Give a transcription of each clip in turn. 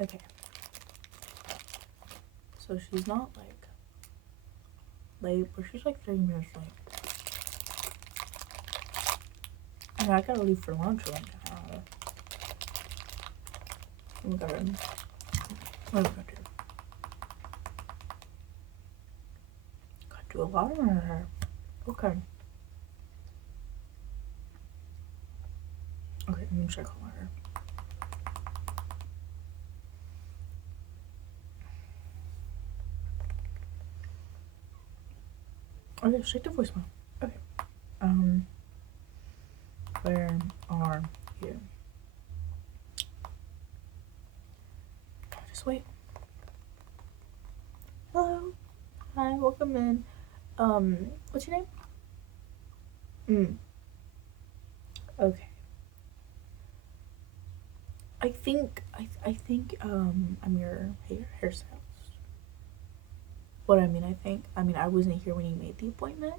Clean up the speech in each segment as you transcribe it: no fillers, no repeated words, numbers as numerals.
Okay. So she's not like late, but she's like 30 minutes late. And I gotta leave for lunch right now. What am I gonna do? Gotta do a lot of her hair. Okay. Okay, I'm gonna check on her. Okay, straight to voicemail. Okay. Where are you? Just wait. Hello. Hi, welcome in. What's your name? Okay. I think I'm your hairstylist. What I mean, I wasn't here when you made the appointment,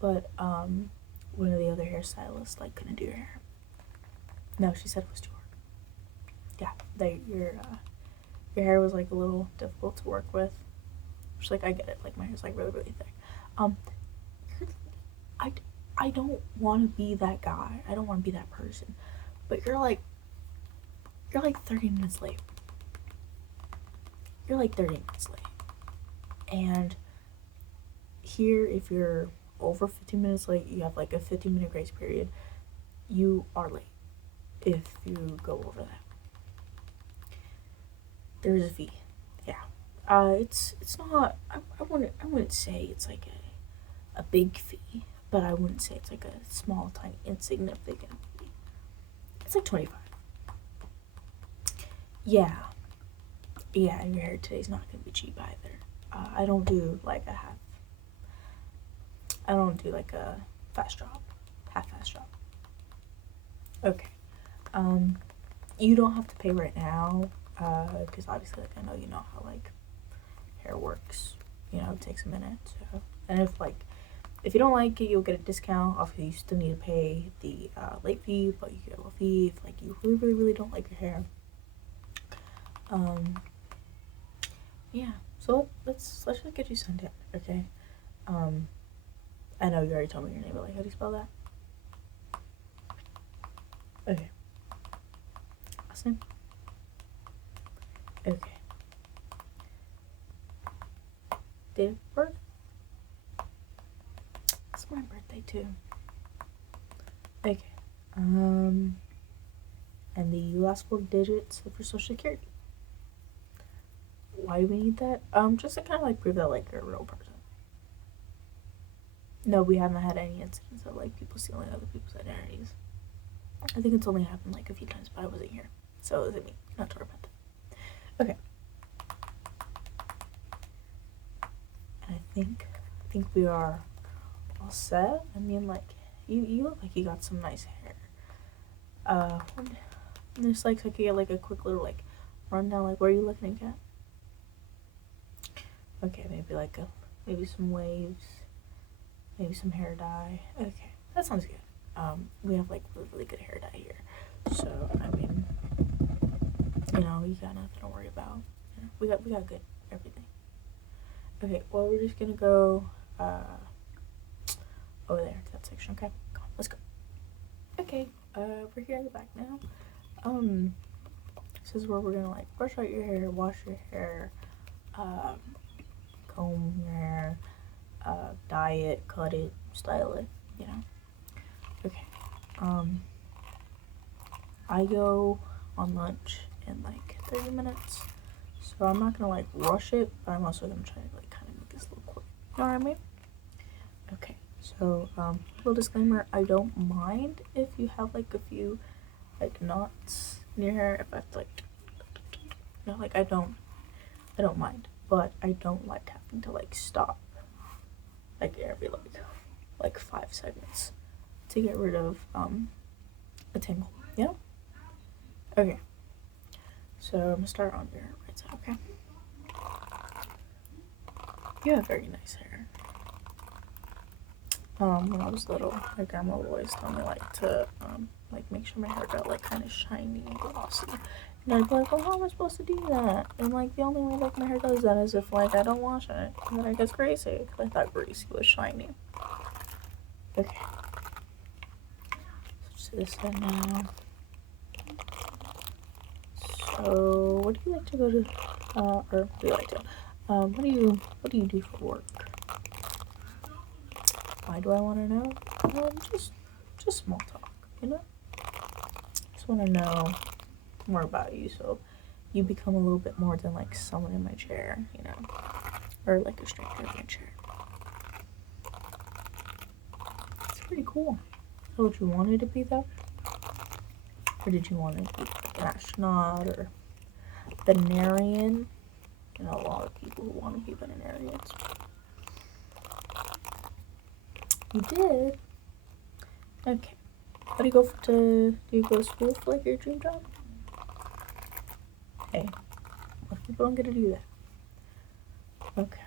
but one of the other hairstylists like couldn't do your hair. No, she said it was too hard. Yeah, your hair was like a little difficult to work with. She's like, I get it. Like my hair's like really really thick. I don't want to be that guy. I don't want to be that person. But you're like 30 minutes late. You're like 30 minutes late. And here, if you're over 15 minutes late, you have like a 15-minute grace period. You are late if you go over that. There's a fee. Yeah. It's not. I wouldn't say it's like a big fee, but I wouldn't say it's like a small, tiny, insignificant fee. It's like $25. Yeah, and your hair today's not gonna be cheap either. I don't do like a fast job, half fast job. Okay. You don't have to pay right now, because obviously, like, I know you know how like hair works. You know, it takes a minute. So, and if you don't like it, you'll get a discount. Obviously, you still need to pay the late fee, but you get a little fee if like you really, really, really don't like your hair. Yeah. So let's just get you signed in, okay? I know you already told me your name, but like, how do you spell that? Okay. Last name? Okay. Date of birth? It's my birthday too. Okay. And the last 4 digits of your social security. Why do we need that? Just to kind of like prove that like you're a real person. No, we haven't had any incidents of like people stealing other people's identities. I think it's only happened like a few times, but I wasn't here, so it wasn't me. Not to worry about that. Okay. And I think we are all set. I mean, like you look like you got some nice hair. Just like so I could get like a quick little like rundown. Like, where are you looking at? Okay, maybe some waves, maybe some hair dye. Okay, that sounds good. We have like really, really good hair dye here, so I mean, you know, you got nothing to worry about. You know, we got good everything. Okay, well, we're just gonna go over there to that section. Okay, come on, let's go. Okay, we're here in the back now. This is where we're gonna like brush out your hair, wash your hair, comb your hair, dye it, cut it, style it, you know. Okay. I go on lunch in like 30 minutes, so I'm not gonna like rush it, but I'm also gonna try to like kind of make this a little quick. You know what I mean? Okay. So, little disclaimer: I don't mind if you have like a few like knots in your hair. If I have to like, you know, like I don't mind, but I don't like having to like stop like every like 5 seconds to get rid of a tingle. Yeah. Okay. So I'm gonna start on your right side. Okay. You have very nice hair. When I was little, my grandma would always tell me like to like make sure my hair got like kind of shiny and glossy. And I'd be like, well, how am I supposed to do that? And like the only way like my hair does that is if like I don't wash it, and then it gets greasy. Because I thought greasy was shiny. Okay. Switch to this side now. So, what do you like to go to? Or what do you like to? What do you do for work? Why do I want to know? Just small talk, you know. Just want to know more about you, so you become a little bit more than like someone in my chair, you know, or like a stranger in my chair. It's pretty cool. Is that what you wanted to be though? Or did you want to be like an astronaut or veterinarian? You know, a lot of people who want to be veterinarians. You did? Okay. What do you go do you go to school for like your dream job? Hey, most people don't get to do that. Okay.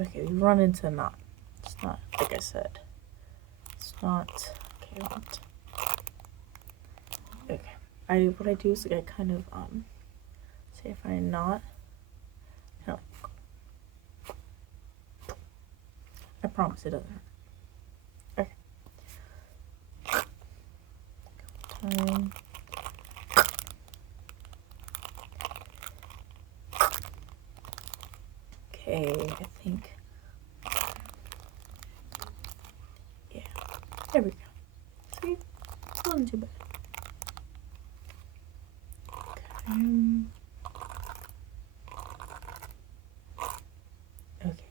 Okay, we run into not. It's not, like I said. It's not, okay, not. Okay. What I do is like I kind of, say if I'm not, kind of like, I promise it doesn't hurt. Okay. Time. Okay, I think, yeah, there we go. See, it wasn't too bad. Okay.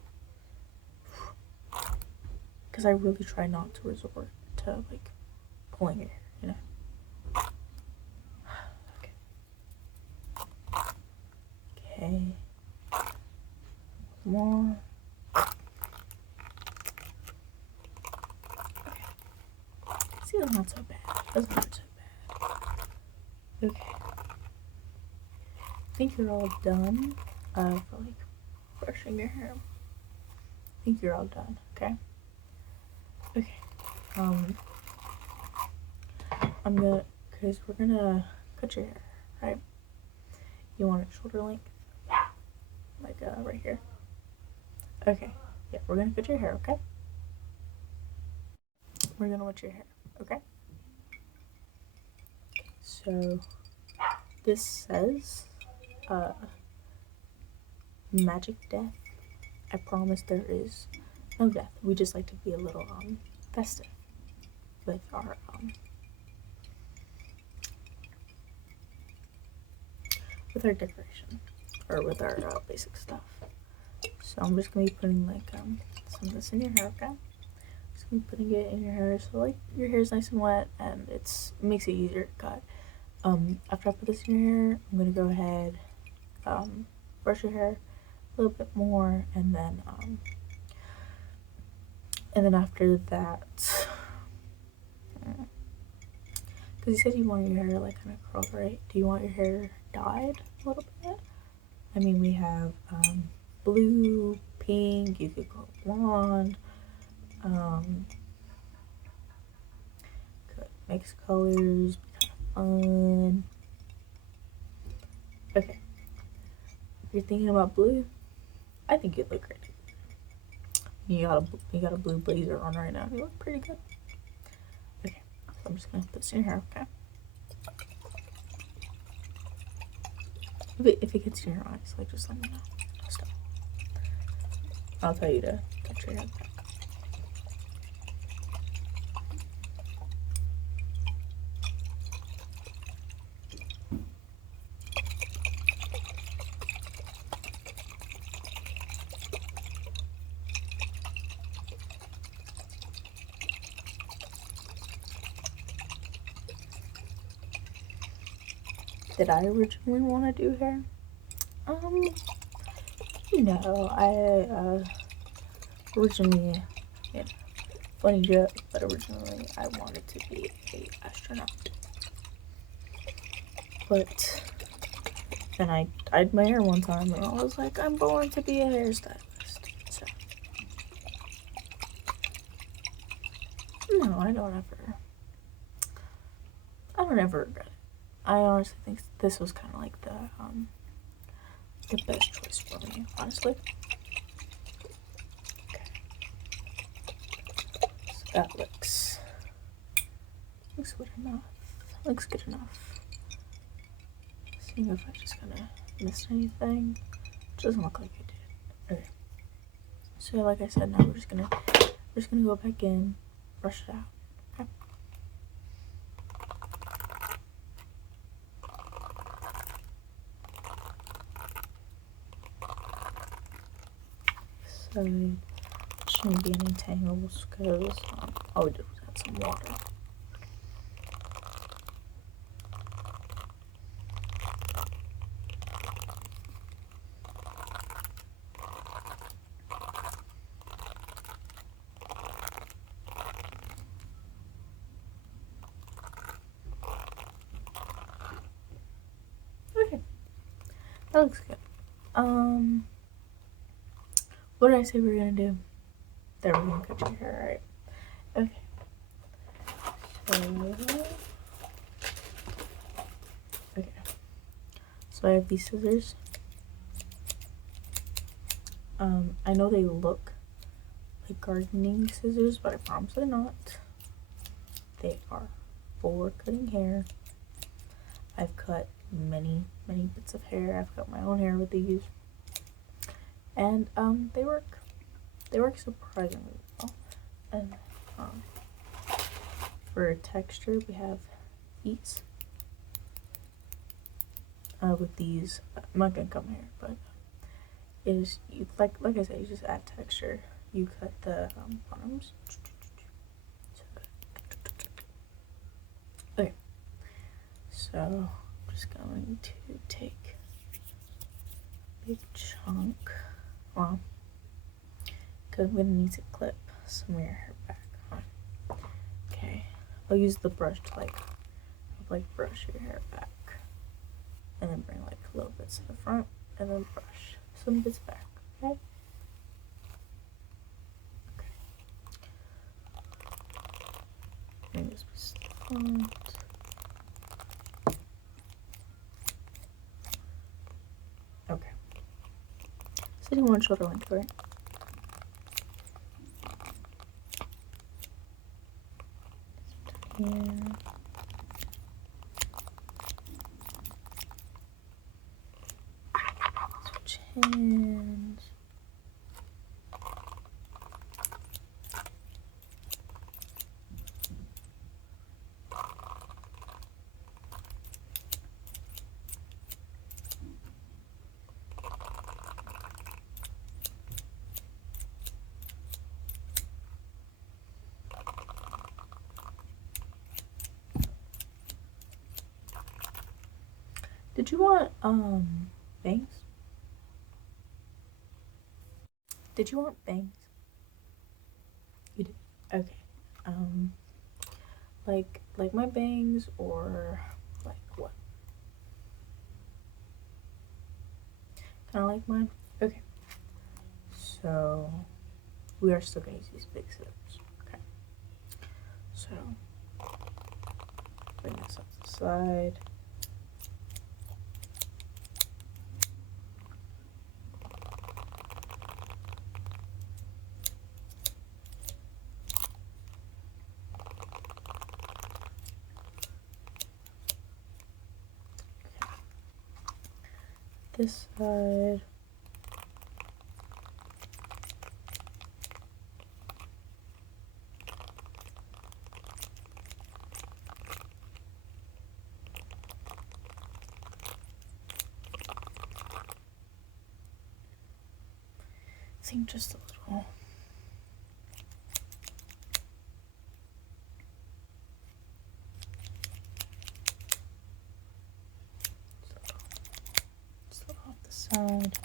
Because I really try not to resort to like pulling your hair, you know. Okay. Okay. More. Okay. See, that's not so bad. That's not so bad. Okay. I think you're all done of like brushing your hair. I think you're all done, okay? Okay. Cause we're gonna cut your hair, right? You want it shoulder length? Like right here. Okay. Yeah, we're gonna cut your hair, okay? We're gonna wet your hair, okay? So this says magic death. I promise there is no death. We just like to be a little festive with our decoration, or with our basic stuff. So I'm just gonna be putting like some of this in your hair, okay? Just gonna be putting it in your hair so like your hair is nice and wet and it makes it easier to cut. After I put this in your hair, I'm gonna go ahead, brush your hair a little bit more, and then after that, because you said you want your hair like kind of curled, right? Do you want your hair dyed a little bit? I mean, we have blue, pink, you could go blonde, could mix colors, be kind of fun. Okay, if you're thinking about blue, I think you'd look great. You got a blue blazer on right now. You look pretty good. Okay, so I'm just gonna put this in your hair, okay? If it gets in your eyes, like just let me know. Stop. I'll tell you to touch your head back. Did I originally want to do hair? No, I originally, yeah, funny joke, but originally I wanted to be an astronaut. But then I dyed my hair one time and I was like, I'm born to be a hairstylist. So, no, know, I don't ever regret it. I honestly think this was kind of like the best choice for me, honestly. Okay. So that looks good enough. Looks good enough. Seeing if I just kind of missed anything. It doesn't look like I did. Okay. So like I said, now we're just gonna go back in, brush it out. Okay. So shouldn't be any tangles because all we did was add some water. Okay, that looks good. What did I say we were gonna do? There, we're gonna cut your hair, right? Okay. So I have these scissors. I know they look like gardening scissors, but I promise they're not. They are for cutting hair. I've cut many bits of hair. I've cut my own hair with these, and they work surprisingly well. And for texture, we have these. With these, I'm not gonna come here, but is you like I said, you just add texture. You cut the bottoms. Okay, so I'm just going to take a big chunk. Well, because I'm gonna need to clip some of your hair back. Okay, I'll use the brush to like brush your hair back, and then bring like little bits to the front, and then brush some bits back. Okay. Bring this piece to the front. Okay. Sitting one shoulder length, right? Yeah. Switch hands. Did you want bangs? Did you want bangs? You did. Okay. Like my bangs, or like what? Kind of like mine. Okay. So we are still gonna use these big scissors. Okay. So bring this off the side. This side. I think just a little. Just a little off the side.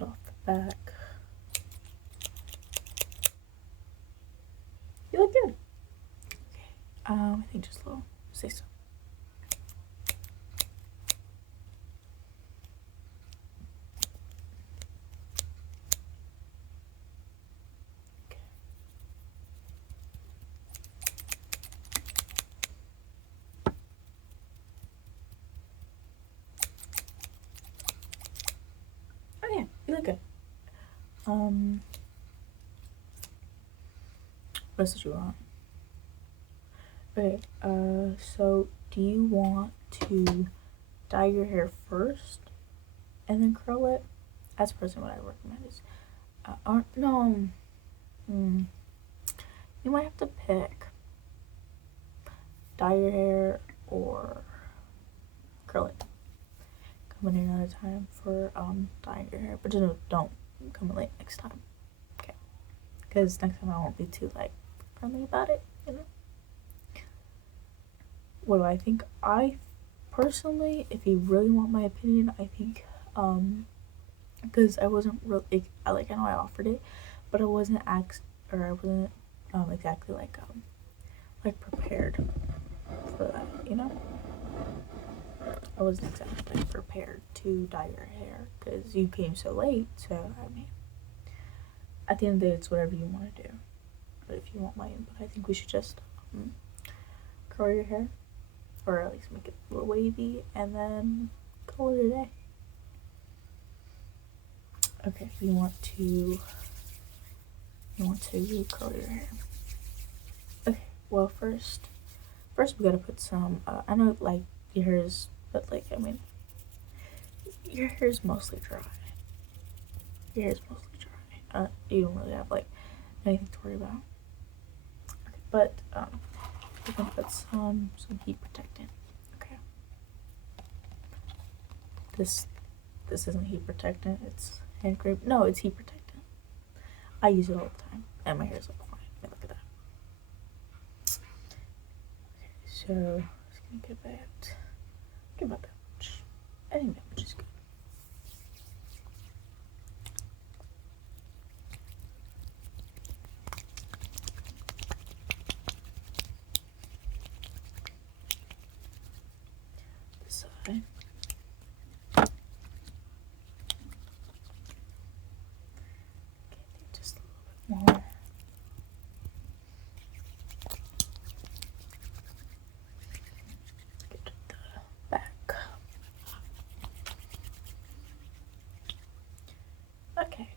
Off the back. You look good. Okay. I think just a little. Say so. Okay. what else did you want? Okay, so do you want to dye your hair first and then curl it? That's personally what I recommend is, no, you might have to pick dye your hair or curl it. Come in another time for dyeing your hair, but just don't come in late next time, okay? Because next time I won't be too like friendly about it, you know. What do I think? I personally, if you really want my opinion, I think because I wasn't really like, I know I offered it, but I wasn't exactly like prepared for that, you know. I wasn't exactly like prepared to dye your hair because you came so late. So I mean, at the end of the day, it's whatever you want to do. But if you want my input, I think we should just curl your hair, or at least make it a little wavy, and then call it a day. Okay, you want to curl your hair. Okay, well first we gotta put some. I know like your hair is, but like I mean, your hair is mostly dry. Your hair is mostly dry. You don't really have like anything to worry about. Okay, but we're gonna put some heat protectant. Okay. This isn't heat protectant. It's hand cream. No, it's heat protectant. I use it all the time, and my hair's like fine. I mean, look at that. Okay, so just gonna give about that much. I think that much is good. This side. Just a little bit more. Get the back. Okay.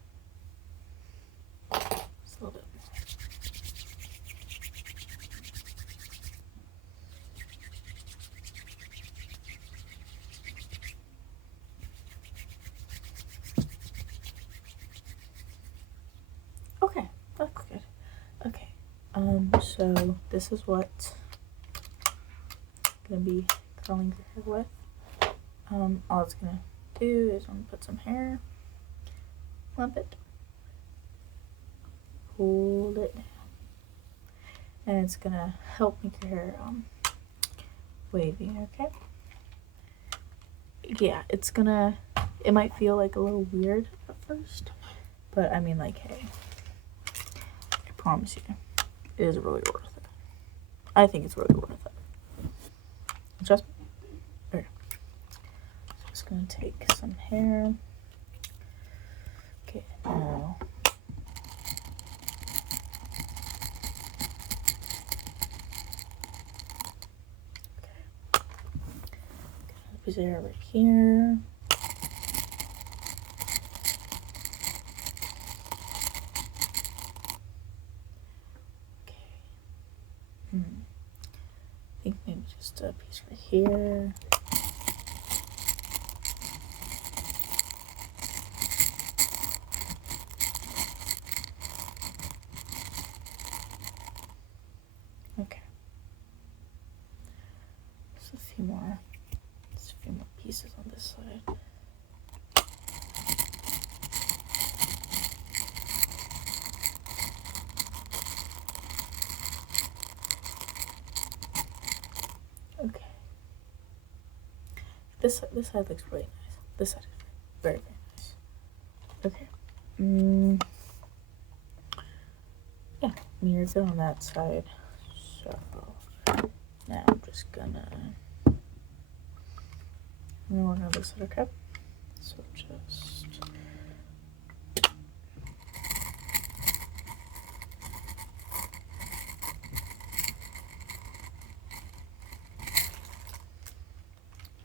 Just a little bit more. Okay, that's good. Okay, so this is what I'm gonna be curling your hair with. All it's gonna do is I'm gonna put some hair, lump it, hold it down, and it's gonna help make your hair wavy. Okay. Yeah, it might feel like a little weird at first, but I mean, like, hey, I promise you, it is really worth it. I think it's really worth it. Trust me. Okay. So I'm just gonna take some hair. Okay, now. Okay. Gonna put it right here. I think maybe just a piece right here. Okay. Just a few more pieces on this side. Okay. This side looks really nice. This side is very, very nice. Okay. Yeah, mirrors it on that side. So now I'm just gonna work on this side, okay? So just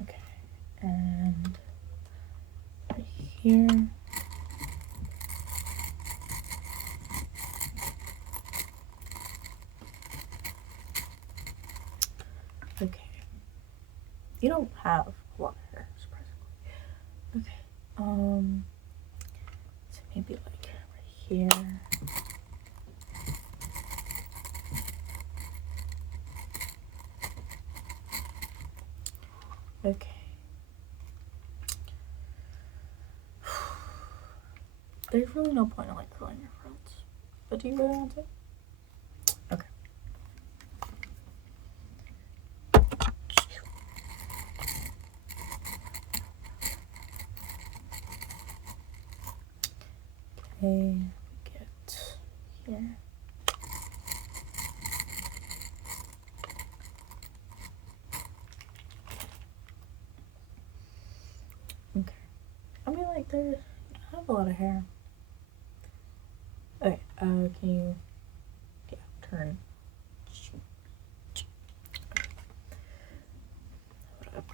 okay, and right here. Okay. You don't have a lot of hair, surprisingly. Okay. So maybe like right here. Okay. There's really no point in like curling your fronts. But do you really want to? Okay. Okay, get here. Okay. I mean, like, I have a lot of hair. Okay, can you, yeah, turn. Hold up.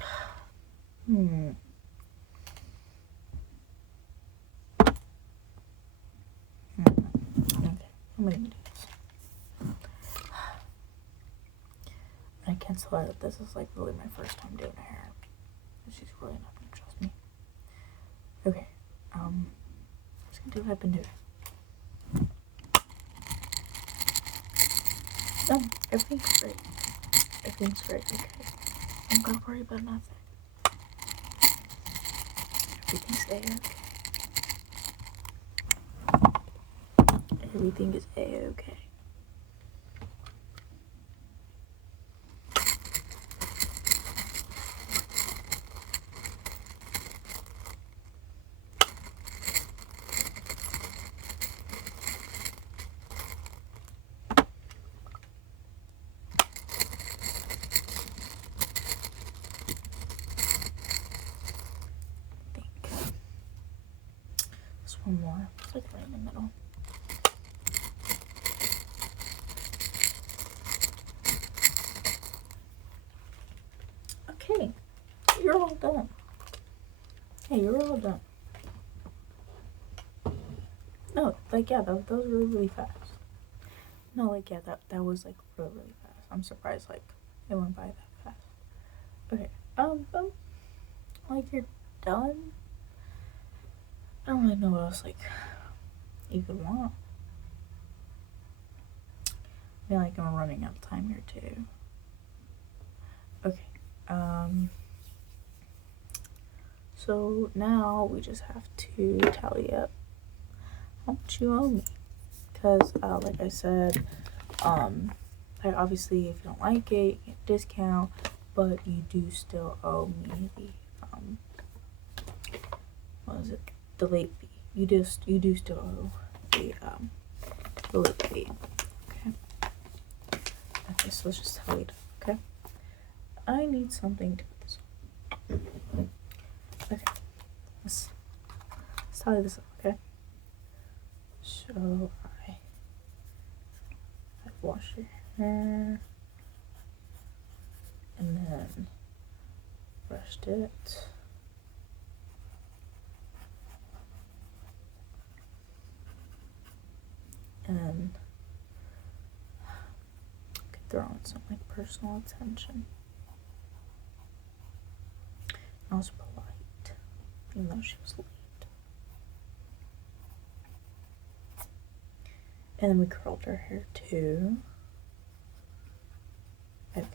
Okay, I'm gonna do this. I can't tell her that this is, like, really my first time doing hair. She's really not gonna trust me. Okay, I'm just gonna do what I've been doing. No, everything's great. Everything's great, okay. I'm gonna worry about nothing. Everything's A-okay. Everything is A-okay. One more. It's like right in the middle. Okay, you're all done. Hey, you're all done. No, like, yeah, that was really, really fast. No, like, yeah, that was like really, really fast. I'm surprised, like, it went by that fast. Okay, like, you're done. I don't really know what else, like, you could want. I feel like I'm running out of time here, too. Okay, so now we just have to tally up how much you owe me. Because, like I said, like, obviously, if you don't like it, you get a discount, but you do still owe me the, what is it? The late fee. You do still owe the late fee. Okay. Okay, so let's just tally it up, okay? I need something to put this on. Okay. Let's tally this up, okay? So I wash your hair and then brushed it. And throw on some like personal attention. I was polite, even though she was late. And then we curled her hair too. Okay.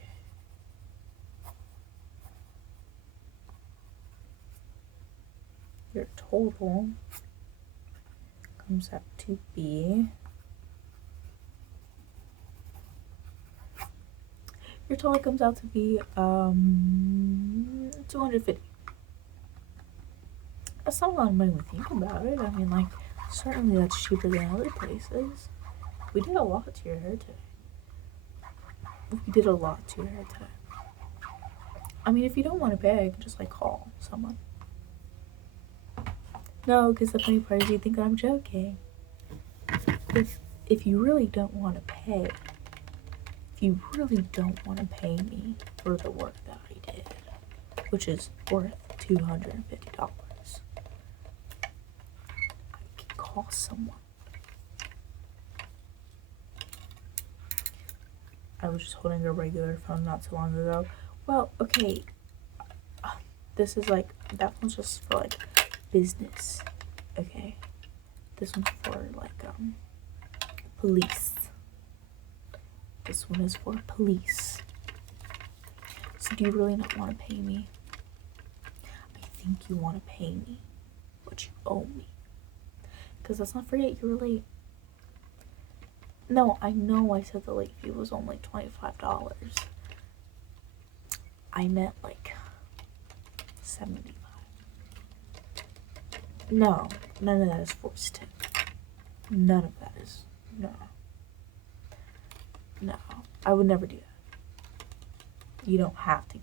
Your total comes out to be $250. That's not a lot of money when you think about it. I mean, like, certainly that's cheaper than other places. We did a lot to your hair today. I mean, if you don't want to pay, I can just, like, call someone. No, because the funny part is you think I'm joking. If you really don't want to pay, me for the work that I did, which is worth $250, I can call someone. I was just holding a regular phone not so long ago. Well, okay. This is like, that one's just for like business. Okay. This one's for like police. This one is for police. So do you really not want to pay me? I think you want to pay me what you owe me. Because let's not forget, you were late. No, I know I said the late fee was only $25. I meant like $75. No, none of that is forced tip. None of that is, no. No, I would never do that. You don't have to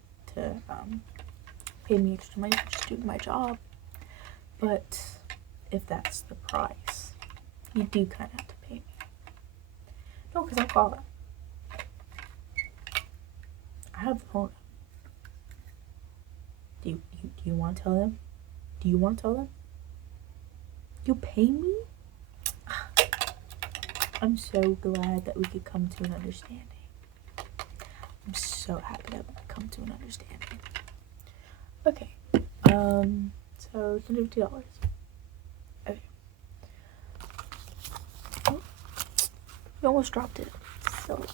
pay me extra money for just doing my job. But if that's the price, you do kind of have to pay me. No, because I'll call them. I have the phone. Do you want to tell them? Do you want to tell them? You pay me? I'm so glad that we could come to an understanding. I'm so happy that we could come to an understanding. Okay. So $250. Okay. Oh, you almost dropped it. Silly.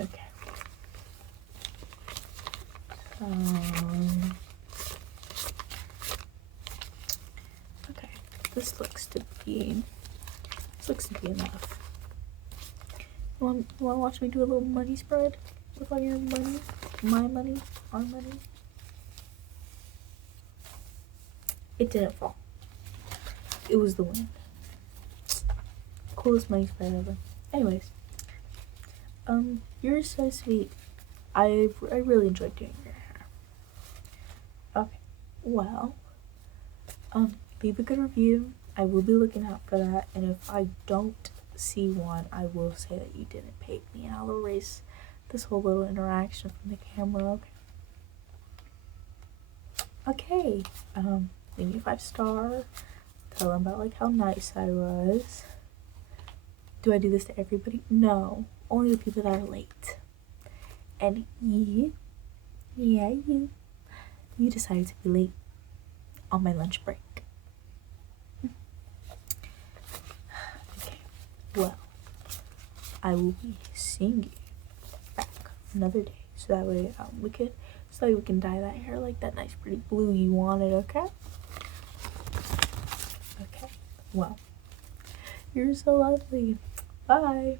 Okay. Okay. This looks to be enough. You want to watch me do a little money spread with all your money? My money? Our money? It didn't fall. It was the wind. Coolest money spread ever. Anyways. You're so sweet. I really enjoyed doing your hair. Okay. Well, leave a good review. I will be looking out for that, and if I don't see one, I will say that you didn't pay me, and I'll erase this whole little interaction from the camera. Okay. Leave me a 5-star. Tell them about like how nice I was. Do I do this to everybody? No, only the people that are late. And you decided to be late on my lunch break. Well, I will be seeing you back another day, so that way we can dye that hair like that nice pretty blue you wanted. Okay. Okay. Well, you're so lovely. Bye.